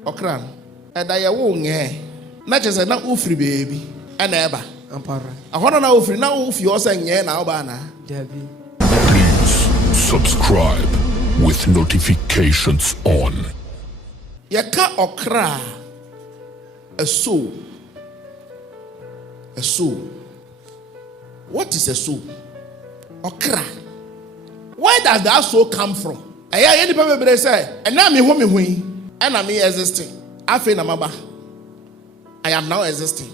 Okran. Eda ye wo nge. Na chese na ufri baby. Ena eba. Ampara. Ahono na ufri na ufi o se nge na oba na. Debbie. Please subscribe with notifications on. Yeka okra. A soul. A soul. What is a soul? Okra. Where does that soul come from? Aya any people say, and now me hu me hui, and I me existing. I feel maba. I am now existing.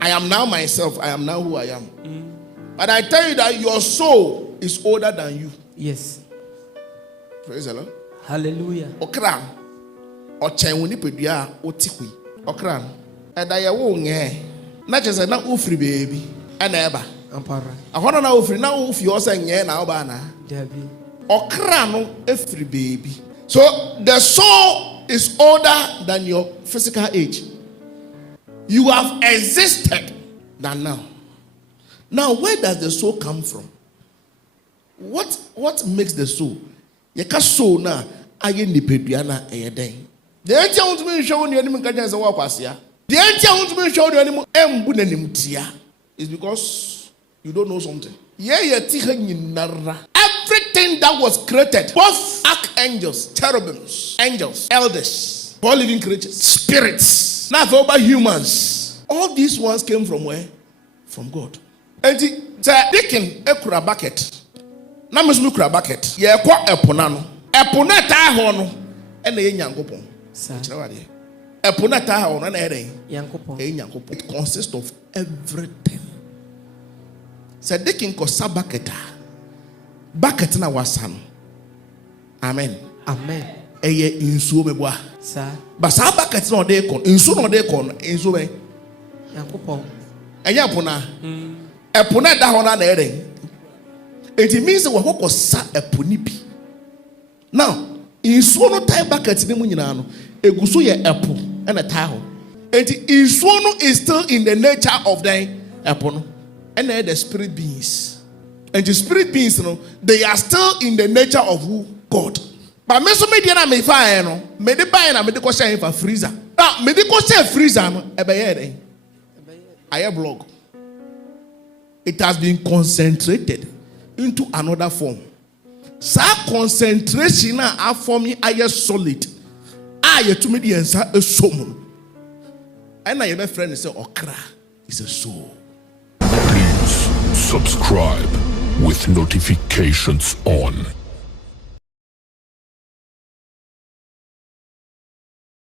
I am now myself. I am now who I am. But I tell you that your soul is older than you. Yes. Praise the Lord. Hallelujah. Okra. Ochen woni pedua otikui. Okra. Eda ye wo nge. Na chese na ufri baby. Ena eba. Ampara. Ahono na ufri na ufi o se nge na oba na. Debbie. Okra no every baby. So the soul is older than your physical age. You have existed than now. Now, where does the soul come from? What makes the soul? Yeka soul na aye nipedua na eyeden. The enti a wontumi nhwe woni anim nkaja se wo akwasea. The enti a wontumi nhwe woni anim embu nanim tia is because you don't know something. Everything that was created, both archangels, cherubims, angels, elders, all living creatures, spirits, not over humans, all these ones came from where? From God. And they can a bucket. Now must look a bucket. Yeah, quite a ponano. A poneta hono and a yankopon. A poneta on an ere. Yankopon. It consists of everything. So they can cause a bucket. Bucket na wasan. Amen. Amen. Eye insuo beboa. Sir. But sa bucket no dey kon. Insuo no dey kon. Insuo be. Yankopon. Enya pona. Epona da ho na na ere. It means we hokọ sa eponi bi. Now, insuo no tie bucket ni mu nyina no, eguso ye epo na tie ho. Enti insuo no is still in the nature of the epo no. And the spirit beings. And the spirit beings, they are still in the nature of who? God. But me so me dia na me fa no, me de buy na me de ko share for freezer. Now me de ko share freezer no, e be here den. Aye blog. It has been concentrated into another form. Sa concentration na form aye solid. Aye to me the answer a soul. And na your friend say okra is a soul. Please subscribe with notifications on.